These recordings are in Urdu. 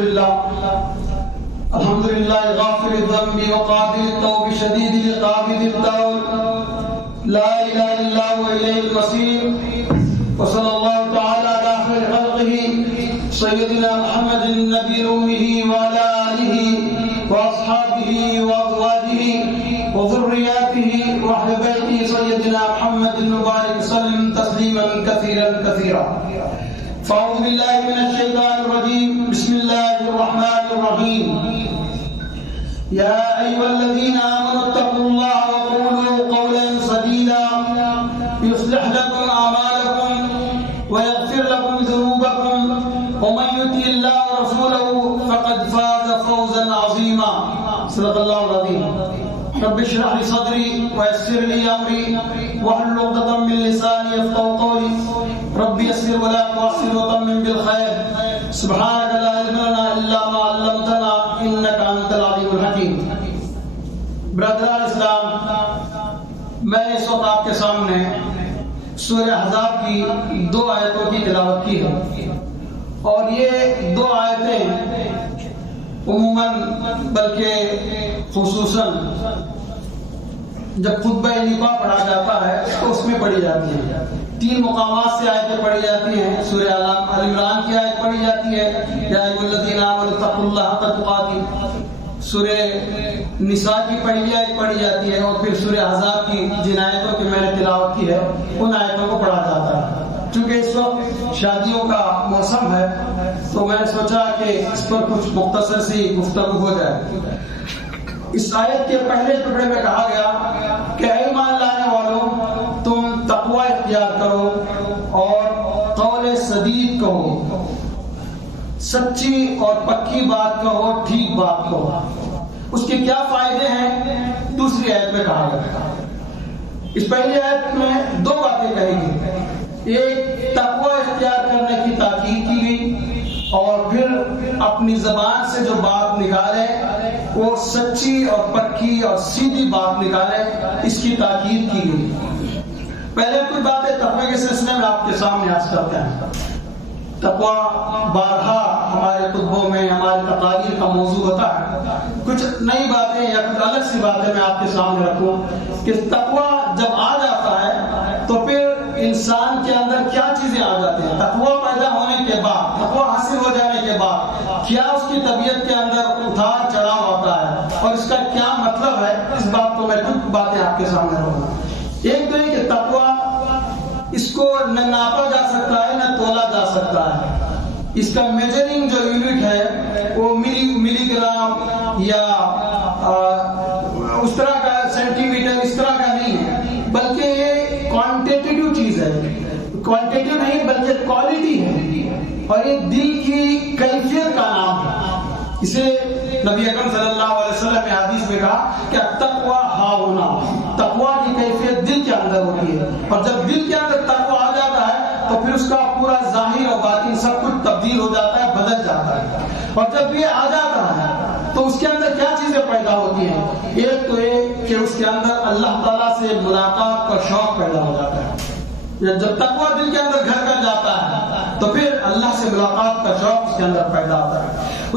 الحمد لله غافر الذنب وقابل التوب شديد العقاب ذي الطول لا اله الا هو اليه المصير وصلى الله تعالى على خير خلقه سيدنا محمد النبي الأمي وعلى آله وأصحابه وأزواجه وذرياته وأهل بيته سيدنا محمد المبارك وسلم تسليما كثيرا كثيرا. فأعوذ بالله من الشيطان الرجيم. بسم الله الرحمن الرحيم. يا أيها الذين آمنوا اتقوا الله وقولوا قولا سديدا يصلح لكم أعمالكم ويغفر لكم ذنوبكم ومن يطع الله ورسوله فقد فاز فوزا عظيما. صدق الله العظيم. رب اشرح لي صدري ويسر لي امري واحلل عقدة من لساني يفقهوا قولي. رب يسر ولا تعسر وتمم بالخير. سبحانك لا علم لنا الا ما علمتنا انك انت العليم الحكيم. برادران اسلام، میں اس وقت آپ کے سامنے سورہ احزاب کی 2 آیتوں کی تلاوت کی ہے، اور یہ 2 آیتیں عموماً بلکہ خصوصاً جب خطبہ نکاح پڑھا جاتا ہے تو اس میں پڑھی جاتی ہیں. 3 مقامات سے آیتیں پڑھی جاتی ہیں. سورہ آل عمران کی آیت پڑھی جاتی ہے یا ایھا الذین آمنوا اتقوا اللہ حق تقاتہ. سورہ نساء کی پہلی آیت پڑھی جاتی ہے، اور پھر سورہ احزاب کی جن آیتوں کی میں نے تلاوت کی ہے ان آیتوں کو پڑھا جاتا ہے. چونکہ اس وقت شادیوں کا موسم ہے تو میں نے سوچا کہ اس پر کچھ مختصر سی گفتگو ہو جائے. اس آیت کے پہلے ٹکڑے میں کہا گیا کہ اے ایمان لانے والوں، تم تقوی اختیار کرو اور قول سدید کہو، سچی اور پکی بات کہو، ٹھیک بات کہو. اس کے کیا فائدے ہیں دوسری آیت میں کہا گیا. اس پہلی آیت میں 2 باتیں کہی گئی. ایک تقوی اختیار کرنے کی تاکید کی گئی، اور پھر اپنی زبان سے جو بات نکالے وہ سچی اور پکی اور سیدھی بات نکالے، اس کی تاکید کی گئی. پہلے کچھ باتیں تقوی کے سلسلے میں آپ کے سامنے عرض کرتے ہیں. تقوی بارہا ہمارے خطبوں میں ہمارے تقاریر کا موضوع ہوتا ہے. کچھ نئی باتیں یا کچھ الگ سی باتیں میں آپ کے سامنے رکھوں کہ تقوی جب آ جاتا ہے تو پھر انسان کے اندر کیا چیزیں آ جاتی ہیں. تقوی پیدا ہونے کے بعد، تقوی حاصل ہو جانے کے بعد کیا اس کی طبیعت کے اندر اتار چڑھاؤ ہوتا ہے، اور اس کا کیا مطلب ہے، اس بات کو میں کچھ باتیں آپ کے سامنے رکھوں. ایک تو یہ کہ تقوی اس کو نہ ناپا جا سکتا ہے نہ تولا جا سکتا ہے. اس کا میجرنگ جو یونٹ ہے وہ ملی گرام یا اس طرح کا سینٹی میٹر اس طرح کا نہیں ہے، بلکہ یہ کوانٹیٹیو چیز ہے. کوانٹیٹیو نہیں بلکہ کوالٹی ہے، اور یہ دل کی کیفیت کا نام ہے. اسے نبی اکرم صلی اللہ علیہ وسلم نے حدیث میں کہا کہ تقوی ہاہنا، تقوی کی کیفیت دل کے اندر ہوتی ہے، اور جب دل کے اندر تقوی آ جاتا ہے تو پھر اس کا پورا ظاہر اور باطن سب کچھ تبدیل ہو جاتا ہے، بدل جاتا ہے. اور جب یہ آ جاتا ہے تو اس کے اندر کیا چیزیں پیدا ہوتی ہیں. ایک تو یہ کہ اس کے اندر اللہ تعالیٰ سے ملاقات کا شوق پیدا ہو جاتا ہے. جب تقوی دل کے اندر گھر کر جاتا ہے تو پھر اللہ سے ملاقات کا شوق اس کے اندر پیدا ہوتا ہے.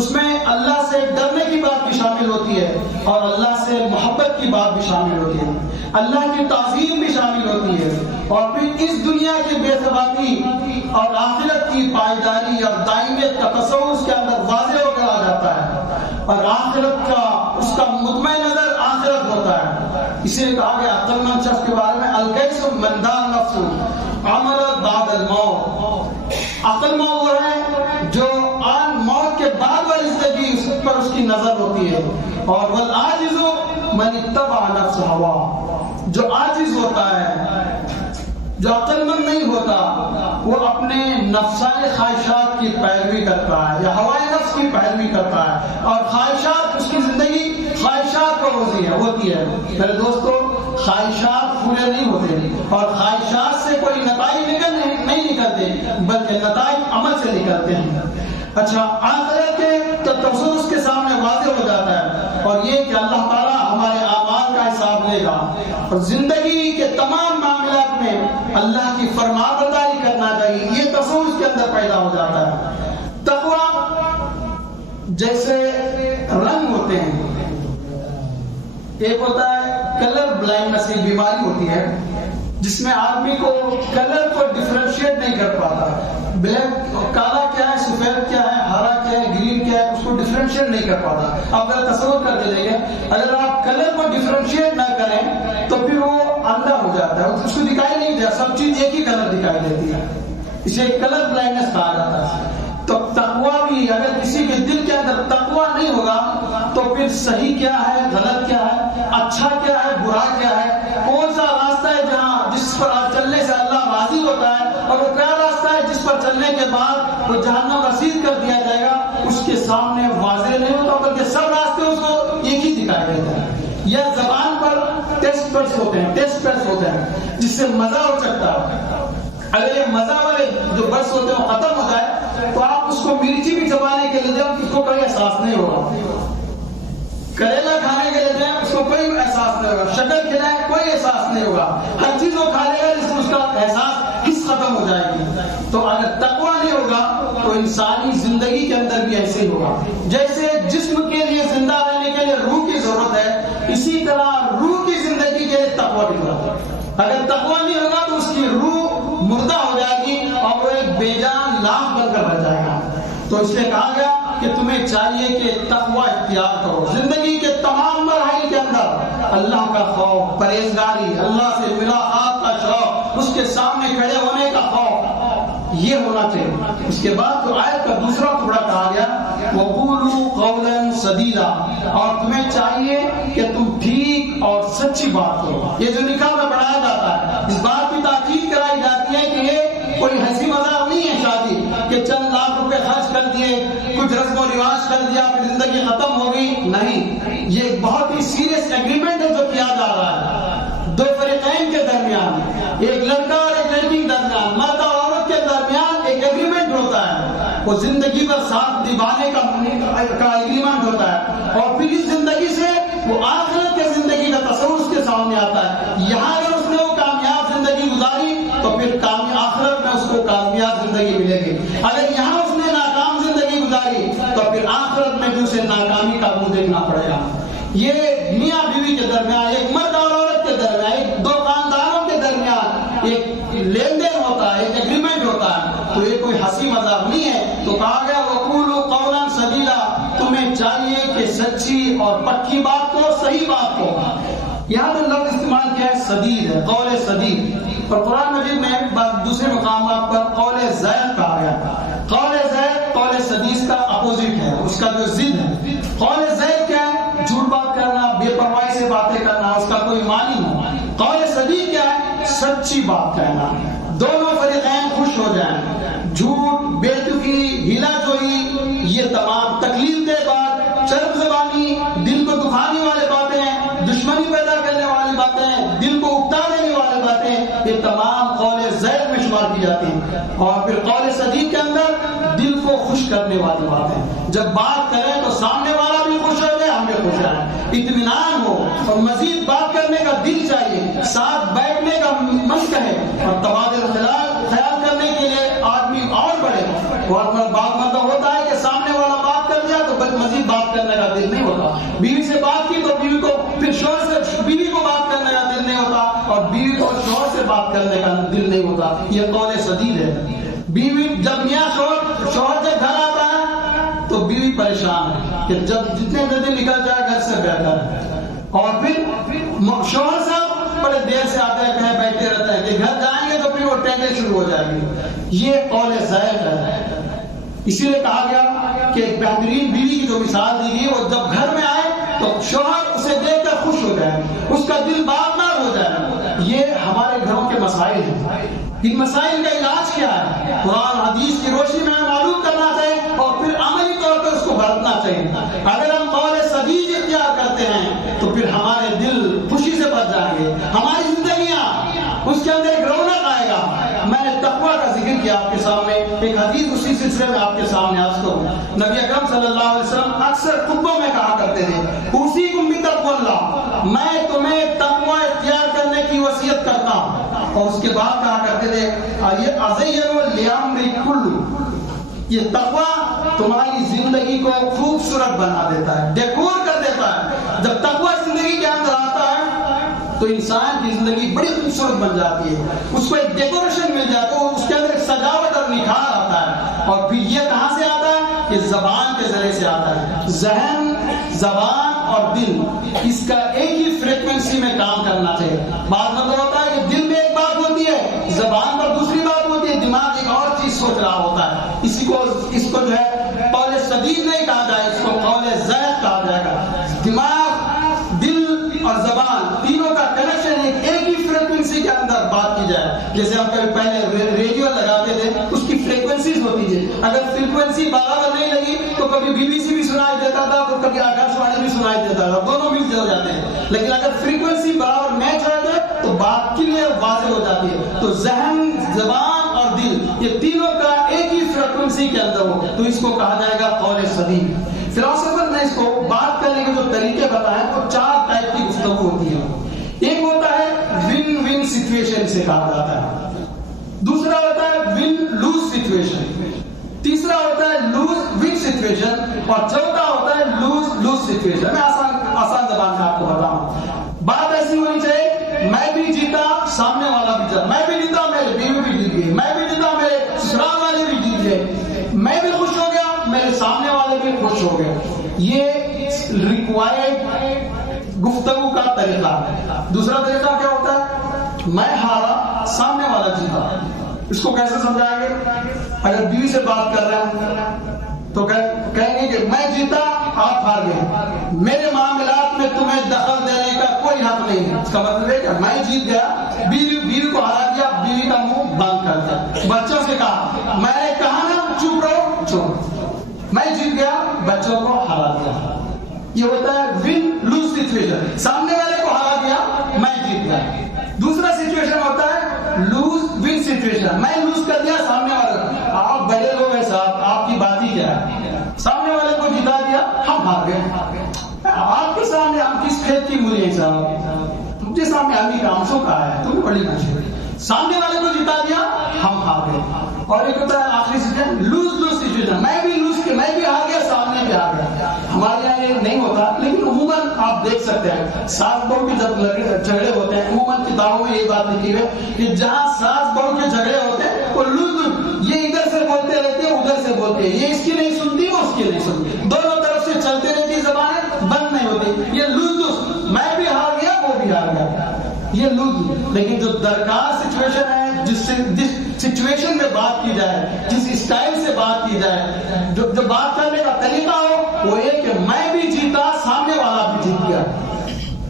اس میں اللہ سے ڈرنے کی بات بھی شامل ہوتی ہے، اور اللہ سے محبت کی بات بھی شامل ہوتی ہے، اللہ کی تعظیم بھی شامل ہوتی ہے، اور پھر اس دنیا کی بے ثباتی اور آخرت کی پائیداری اور دائمیت کا تصور اس کے اندر واضح ہو کر آ جاتا ہے، اور آخرت کا اس کا مطمئن نظر آخرت ہوتا ہے. اسی لیے کہا گیا عقل مند شخص کے بارے میں الکیس من دان نفس عمل بعد الموت. عقل مند وہ ہے جو آن موت کے بعد والی زندگی اس پر اس کی نظر ہوتی ہے. اور والعاجز من اتبع نفس ہوا، جو عاجز ہوتا ہے، جو عقل مند نہیں ہوتا، وہ اپنے نفسانی خواہشات کی پیروی کرتا ہے یا ہوائے نفس کی پیروی کرتا ہے، اور خواہشات اس کی زندگی خواہشات پر روزی ہے ہوتی ہے. میرے دوستو، خواہشات پورے نہیں ہوتے، اور خواہشات سے کوئی نتائج نہیں نکلتے، بلکہ نتائج عمل سے نکلتے ہیں. اچھا، آخرت کے تصور اس کے سامنے واضح ہو جاتا ہے، اور یہ کہ اللہ تعالیٰ ہمارے اعمال کا حساب لے گا، اور زندگی کے تمام معاملات میں اللہ کی فرمانبرداری کرنا چاہیے، یہ تصور اس کے اندر پیدا ہو جاتا ہے. تقوی جیسے رنگ ہوتے ہیں، ایک ہوتا ہے کلر بلائنڈنس، ایک بیماری ہوتی ہے جس میں آدمی کو کلر کو ڈفرینشیٹ نہیں کر پاتا، بلیک کالا کیا ہے، سفید کیا ہے، ہرا کیا ہے، گرین کیا ہے، اس کو ڈفرینشیٹ نہیں کر پاتا۔ آپ ذرا تصور کر کے دیکھیں، اگر آپ کلر کو ڈفرینشیٹ نہ کریں تو پھر وہ اندھا ہو جاتا ہے، اس کو دکھائی نہیں دیتا، سب چیز ایک ہی کلر دکھائی دیتی ہے، اسے کلر بلائنڈنس کہا جاتا ہے۔ تو تقویٰ بھی، اگر کسی کے دل کے اندر تقویٰ نہیں ہوگا تو پھر صحیح کیا ہے، غلط کیا ہے، اچھا کیا ہے، برا کیا ہے، کون سا راستہ ہے جس پر چلنے سے اللہ راضی ہوتا ہے، اور وہ کیا راستہ ہے جس پر چلنے کے بعد وہ جہنم رسید کر دیا جائے گا، اس کے سامنے واضح نہیں ہوتا، بلکہ سب راستے اس کو ایک ہی دکھائی دیتے ہیں۔ یا زبان پر ٹیسٹ پیڈز ہوتے ہیں جس سے مزہ ہو سکتا ہے، اگر یہ مزہ والے جو برس ہوتے ہیں وہ ختم ہو جائے تو آپ اس کو مرچی بھی چبانے کے لیے دیں، اس کو کوئی احساس نہیں ہوگا، کریلا کھانے کے لیے دیں، اس کو کوئی احساس نہیں ہوگا، شکر کھلائیں کوئی احساس نہیں ہوگا، ہر چیز وہ کھا لے گا جس میں اس کا احساس حس ختم ہو جائے گی۔ تو اگر تقویٰ نہیں ہوگا تو انسانی زندگی کے اندر بھی ایسے ہی ہوگا، جیسے جسم کے لیے زندہ رہنے کے لیے روح کی ضرورت ہے، اسی طرح روح کی زندگی کے لیے تقویٰ کی ضرورت ہے۔ اگر تقویٰ نہیں ہوگا تو اس کی روح مردہ ہو جائے گی اور وہ ایک بے جان لاش بن کر رہ جائے گا۔ تو اس لیے کہا گیا کہ تمہیں چاہیے کہ تقویٰ اختیار کرو، زندگی کے تمام مراحل کے اندر اللہ کا خوف، پرہیزگاری، اللہ سے ملاقات کا شوق، اس کے سامنے کھڑے ہونے کا خوف، یہ ہونا چاہیے۔ اس کے بعد تو آیت کا دوسرا ٹکڑا کہا گیا وَقُولُوا قَوْلًا سَدِيدًا، اور تمہیں چاہیے کہ تم ٹھیک اور سچی بات کرو۔ یہ جو نکاح میں پڑھایا جاتا ہے، اس بات کی تاکید کرائی جاتی ہے کہ یہ کوئی ہنسی مذاق نہیں ہے شادی کہ چند لاکھ روپے خرچ کر دیے، کچھ رسم و رواج کر دیا، پھر زندگی ختم ہو گئی، نہیں، یہ ایک بہت ہی سیریس ایگریمنٹ ہے جو کیا جا رہا ہے دو فریقین کے درمیان، ایک لڑکا اور ایک لڑکی کے درمیان، مرد اور عورت کے درمیان ایک ایگریمنٹ ہوتا ہے، وہ زندگی پر ساتھ نبھانے کا ایگریمنٹ ہوتا ہے، اور پھر اس زندگی سے وہ آخرت کے زندگی کا تصور اس کے سامنے آتا ہے۔ یہاں اگر اس نے وہ کامیاب زندگی گزاری تو پھر آخرت میں اس کو کامیاب زندگی ملے گی، اگر یہاں اس نے ناکام زندگی گزاری تو پھر آخرت میں بھی اسے ناکامی کا منہ دیکھنا پڑے گا۔ یہ میاں بیوی کے درمیان، ایک مرد اور عورت کے درمیان، ایک دو خاندانوں کے درمیان ایک لین دین ہوتا ہے، ایک ایگریمنٹ ہوتا ہے، تو یہ کوئی ہنسی مذاق نہیں ہے۔ تو کہا گیا وَقُولُوا قَوْلًا سَدِيدًا، تمہیں چاہیے کہ سچی اور پکی بات کو، صحیح بات کو۔ یہاں جو لفظ استعمال کیا ہے سدید ہے، قول سدید، اور قرآن مجید میں دوسرے مقامات پر قول زید کہا گیا۔ قول زید قول سدید کا اپوزٹ ہے، اس کا جو ضد ہے۔ قول زید کیا ہے؟ جھوٹ بات کرنا، بے پرواہی سے باتیں کرنا، اس کا کوئی معنی نہیں۔ قول سدید کیا ہے؟ سچی بات کہنا، دونوں فریقین خوش ہو جائیں، جھوٹ، بےتکی، ہیلا جوئی، یہ تمام تکلیف دہ بات، چرب زبانی، دل کو دکھانے والے باتیں، دشمنی پیدا کرنے والی باتیں، دل کو اکتا دینے والی باتیں، یہ تمام قول زید میں شمار کی جاتی ہیں۔ اور پھر قول سدید کے اندر دل کو خوش کرنے والی باتیں، جب بات کریں تو سامنے والا بھی خوش ہو جائے، ہم بھی خوش ہیں، اطمینان ہو، اور مزید بات کرنے کا دل چاہیے، ساتھ بیٹھنے کا من کہے، اور تبادل خیال کرنے کے لیے آدمی اور بڑھے۔ اور بات مطلب ہوتا ہے کہ سامنے والا بات کر دیا تو مزید بات کرنے کا دل نہیں ہوتا، بیوی سے بات کی تو بیوی کو پھر شوہر سے، بیوی کو بات کرنے کا دل نہیں ہوتا، اور بیوی کو شوہر سے بات کرنے کا دل نہیں ہوتا۔ یہ قول سدید ہے۔ بیوی جب میاں شوہر سے گھر آتا ہے تو بیوی پریشان ہے کہ جب جتنے جلدی نکل جائے گھر سے بہتر ہے، اور پھر شوہر صاحب بڑے دیر سے آتے ہیں، کہیں بیٹھے رہتے ہیں کہ گھر جائیں گے تو پھر وہ ٹینٹیں شروع ہو جائیں گی۔ یہ قول زید ہے۔ اسی لیے کہا گیا کہ ایک بہترین بیوی کی جو مثال دی گئی، وہ جب گھر میں آئے تو شوہر اسے دیکھ کر خوش ہو جائے، اس کا دل باغ ہو جائے۔ یہ ہمارے گھروں کے مسائل ہیں، ان مسائل کا علاج کیا ہے؟ قرآن حدیث کی روشنی میں معلوم کرنا چاہیے، اور پھر عملی طور پر اس کو برتنا چاہیے۔ اگر ہم قول سدید اختیار کرتے ہیں تو پھر ہمارے دل خوشی سے بھر جائیں گے، ہماری زندگیاں اس کے اندر ایک رونق آئے گا۔ میں نے تقویٰ کا ذکر کیا آپ کے سامنے، ایک حدیث اسی سلسلے میں آپ کے سامنے عرض کروں۔ نبی اکرم صلی اللہ علیہ وسلم اکثر خطبوں میں کہا کرتے تھے اوصیکم بتقوی اللہ، میں تمہیں تقویٰ اختیار کرنے کی وصیت کرتا ہوں۔ اور اس کے بعد کہا کرتے تھے یہ ازین لامر کل، یہ تقوی تمہاری زندگی کو خوبصورت بنا دیتا ہے، ڈیکور کر دیتا ہے. جب تقوی زندگی کے اندر آتا ہے تو انسان کی زندگی بڑی خوبصورت بن جاتی ہے، اس کو ایک ڈیکوریشن مل جاتا ہے، اس کے اندر ایک سجاوٹ اور نکھار آتا ہے. اور پھر یہ کہاں سے آتا ہے؟ یہ زبان کے ذریعے سے آتا ہے. ذہن، زبان اور دل، اس کا ایک ہی فریکوینسی میں کام کرنا چاہیے. بعض مطلب ہوتا ہے کہ دل میں ایک بات ہوتی ہے، زبان پر دوسری بات ہوتی ہے، دماغ ایک اور چیز سوچ رہا ہوتا ہے. اس کو جو ہے قول سدید نہیں کہا جائے، اس کو قول زید کہا جائے گا. دماغ، دل اور زبان تینوں کا کنیکشن ایک ہی فریکوینسی کے اندر بات کی جائے. جیسے ہم کبھی پہلے ریڈیو لگاتے تھے، اس کی فریکوینسیز ہوتی تھی. اگر فریکوینسی برابر نہیں لگی تو کبھی BBC بھی سنائی دیتا تھا، تو کبھی آکاشوانی بھی سنائی دیتا تھا، دونوں مل ہو جاتے ہیں. لیکن اگر فریکوینسی برابر میچ ہو جائے تو بات کلیئر واضح ہو جاتی ہے. تو ذہن، زبان اور دل، یہ تینوں کا ایک ہی فریکوینسی کے اندر ہو تو اس کو کہا جائے گا قول سدید. فلاسفر نے اس کو بات کرنے کے جو طریقے بتائے وہ 4 ٹائپ کی گفتگو ہوتی ہے. ایک ہوتا ہے ون ون سچویشن سے کہا جاتا ہے، دوسرا ہوتا ہے ون لوز سچویشن، تیسرا ہوتا ہے لوز ون سچویشن، اور چوتھا ہوتا ہے لوز لوز سچویشن. میں آسان زبان میں آپ کو بتاؤں. بات ایسی ہونی چاہیے میں بھی جیتا، سامنے والا بھی جیتا. میں بھی جیتا، میرے بیوی بھی جیت گئی. میں بھی جیتا، میرے سسرال والے بھی جیت گئے. میں بھی خوش ہو گیا، میرے سامنے والے بھی خوش ہو گئے. یہ ریکوائرڈ گفتگو کا طریقہ ہے. دوسرا طریقہ کیا ہوتا ہے؟ میں ہارا، سامنے والا جیتا. اس کو کیسے سمجھائیں گے؟ اگر بیوی سے بات کر رہے ہیں تو کہیں گے کہ میں جیتا، آپ ہار گئے، میرے معاملات میں تمہیں دخل دینے کا کوئی حق نہیں ہے. اس کا مطلب ہے کہ میں جیت گیا، بیوی کو ہرا دیا، بیوی کا منہ بند کر دیا. بچوں سے کہا، میں نے کہا نا چپ رہو، چپ، میں جیت گیا، بچوں کو ہرا دیا. یہ ہوتا ہے ون لوز سچویشن. سامنے والے کو ہرا دیا، میں جیت گیا. دوسرا سچویشن ہوتا ہے لوز ون سچویشن. میں لوز کر دیا، سامنے والے، آپ بڑے لوگ ہیں صاحب، آپ کی بات ہی کیا ہے. سامنے والے کو جتا دیا، ہم ہار گئے. آپ کے سامنے ہم کس کھیت کی مولی ہیں صاحب، تم کے سامنے ہم ہی کام سو کہا ہے، تم بڑی مشہور. سامنے والے کو جتا دیا، ہم ہار گئے. اور ایک ہوتا ہے آخری سچویشن لوز لوز سچویشن. میں بھی لوز کیا، میں بھی ہار گیا، سامنے بھی ہار گیا. ہمارے یہاں یہ نہیں ہوتا، لیکن عموماً آپ دیکھ سکتے ہیں ساس بہو کے جب جھگڑے ہوتے ہیں، عموماً کتابوں میں یہ بات لکھی ہے کہ جہاں ساس بہو کے جھگڑے ہوتے ہیں وہ لوز لوز، یہ ادھر سے بولتے رہتے ہیں، ادھر سے بولتے ہیں، یہ اس کی نہیں سنتی، وہ اس کی نہیں سنتی، دونوں طرف سے چلتے رہتی، زبانیں بند نہیں ہوتی. یہ لوز لوز، میں بھی ہار گیا، وہ بھی ہار گیا، یہ لوز. لیکن جو درکار سچویشن ہے، جس سچویشن میں بات کی جائے، جس اسٹائل سے بات کی جائے، جو بات کرنے کا طریقہ ہو، وہ یہ کہ میں بھی جیتا، سامنے والا بھی جیت گیا.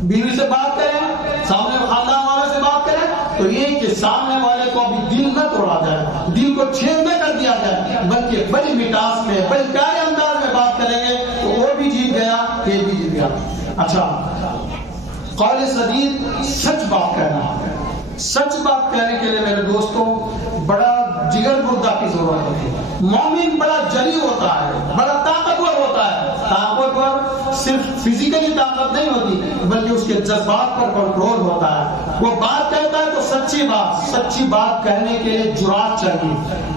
بیوی سے بات کریں، سامنے خاندان والے سے بات کریں تو یہ کہ سامنے والے کو ابھی دل نہ توڑا جائے، دل کو چھید نہ کر دیا جائے، بلکہ بڑی مٹاس میں، بڑی پیارے انداز میں بات کریں گے تو وہ بھی جیت گیا، یہ بھی جیت گیا. اچھا، قول سدید سچ بات کہنا. سچ بات کہنے کے لیے میرے دوستوں بڑا جگر گردہ کی ضرورت ہوتی ہے. مومن بڑا جری ہوتا ہے، بڑا طاقتور ہوتا ہے. طاقتور صرف فزیکلی طاقت نہیں ہوتی بلکہ اس کے جذبات پر کنٹرول ہوتا ہے. وہ بات کہتا ہے تو سچی بات کہنے کے لیے جرات چاہیے.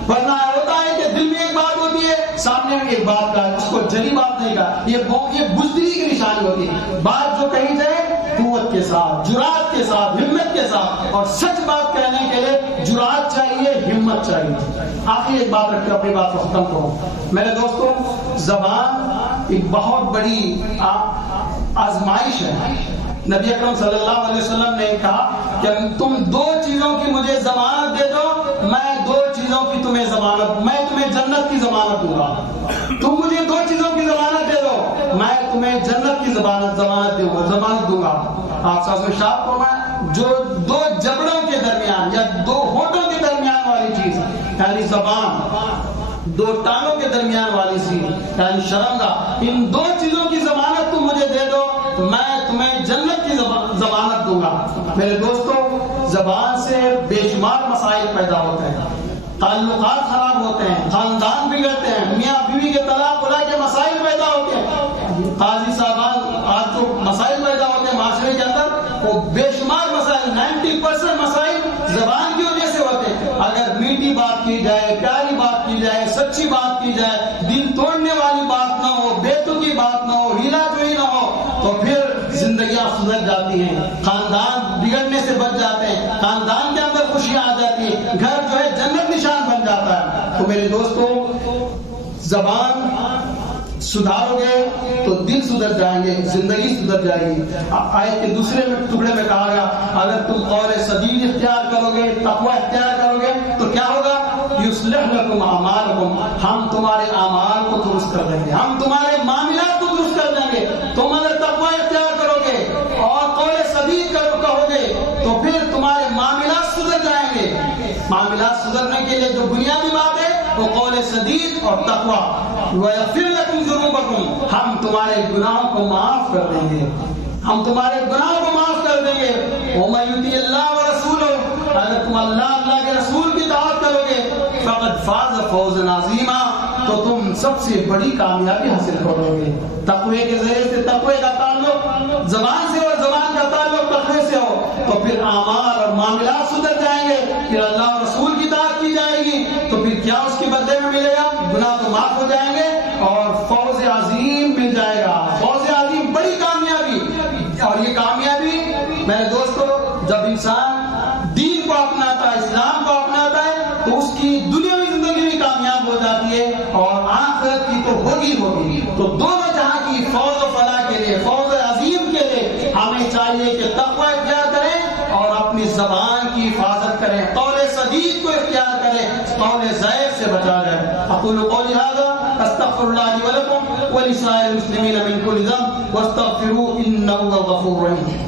ورنہ ہوتا ہے کہ دل میں ایک بات ہوتی ہے، سامنے میں ایک بات کا، اس کو جری بات نہیں کہا. یہ بزدلی کی نشانی ہوتی ہے. بات جو کہی جائے قوت کے ساتھ، جرات کے ساتھ، ہمت کے ساتھ. اور سچ بات کہنے کے لیے جرات چاہیے، ہمت چاہیے. آخری ایک بات رکھ کے اپنی بات کو ختم کروں. میرے دوستوں، زبان ایک بہت بڑی آزمائش ہے. نبی اکرم صلی اللہ علیہ وسلم نے کہا کہ تم 2 چیزوں کی مجھے ضمانت دے دو، میں 2 چیزوں کی تمہیں ضمانت، میں تمہیں جنت کی ضمانت دوں گا. تم مجھے 2 چیزوں کی ضمانت دے دو، میں تمہیں جنت کی ضمانت دوں گا. آپ ساتھ میں شاپ فرمائیں، جو 2 جبڑوں کے درمیان یا 2 ہونٹوں کے درمیان والی چیز یعنی زبان، 2 ٹانگوں کے درمیان والی چیز یعنی شرمگا، ان 2 چیزوں کی ضمانت تم مجھے دے دو تو میں تمہیں جنت کی ضمانت دوں گا. میرے دوستوں، زبان سے بے شمار مسائل پیدا ہوتے ہیں، تعلقات خراب ہوتے ہیں، خاندان بگڑتے ہیں، میاں بیوی کے طلاق خلا کے مسائل پیدا ہوتے ہیں. قاضی صاحبان آج جو مسائل پیدا ہوتے ہیں معاشرے کے اندر، وہ بے شمار مسائل، 90% مسائل زبان کی وجہ سے ہوتے ہیں. اگر میٹھی بات کی جائے، پیاری بات کی جائے، سچی بات کی جائے, دل توڑنے والی بات نہ ہو, بیتکی بات نہ ہو, ہیلا جوئی نہ ہو, تو پھر زندگیاں سدھر جاتی ہیں, خاندان بگڑنے سے بچ جاتے ہیں, خاندان کے اندر خوشیاں آ جاتی ہیں, گھر جو ہے جنت نشان بن جاتا ہے. تو میرے دوستوں, زبان سدھارو گے تو دل سدھر جائیں گے, زندگی سدھر جائے گی. آیت کے دوسرے ٹکڑے میں کہا گیا اگر تم قول سدید اختیار کرو گے, تقوی اختیار کرو گے تو کیا ہوگا؟ یصلح لکم اعمالکم, ہم تمہارے اعمال کو درست کر دیں گے, ہم تمہارے معاملات کو درست کر دیں گے. تم اگر تقوی اختیار کرو گے اور قول سدید کہو گے تو پھر تمہارے معاملات سدھر جائیں گے. معاملات سدھرنے کے لیے جو بنیادی بات ہے وہ قول سدید اور تقوی. وَيَغْفِرْ لَكُمْ ذُنُوبَكُمْ, ہم تمہارے گناہوں کو معاف کر دیں گے, ہم تمہارے گناہوں کو معاف کر دیں گے. وَمَن يُطِعِ اللَّهَ وَرَسُولَهُ, اگر تم اللہ کے رسول کی اطاعت کرو گے, فَقَدْ فَازَ فَوْزًا عَظِيمًا, تو تم سب سے بڑی کامیابی حاصل کرو گے. تقوی کے ذریعے سے, تقوی کا تعلق زبان سے اور زبان کا تعلق تقوی سے ہو تو پھر اعمال اور معاملات سدھر جائیں گے, پھر اللہ اور رسول کی اطاعت کی جائے گی تو پھر کیا اس کے بدلے میں ملے گا؟ گناہ تو معاف ہو جائیں گے اور فوز عظیم مل جائے گا. فوز عظیم, بڑی کامیابی. اور یہ کامیابی میرے دوستو, جب انسان دین کو اپناتا ہے, اسلام کو اپناتا ہے, تو اس کی دنیاوی زندگی بھی کامیاب ہو جاتی ہے اور آخرت کی تو ہوگی. تو دونوں جہاں کی فوز و فلاح کے لیے, فوز عظیم کے لیے ہمیں چاہیے کہ تقوی اختیار کریں اور اپنی زبان کی حفاظت کریں, قول سدید کو اختیار کریں, قول زائر سے بچا جائیں. اقول قولی ھذا استغفر اللہ لی ولکم ولسائر المسلمین من کل ذنب واستغفروہ انہ هو الغفور الرحیم.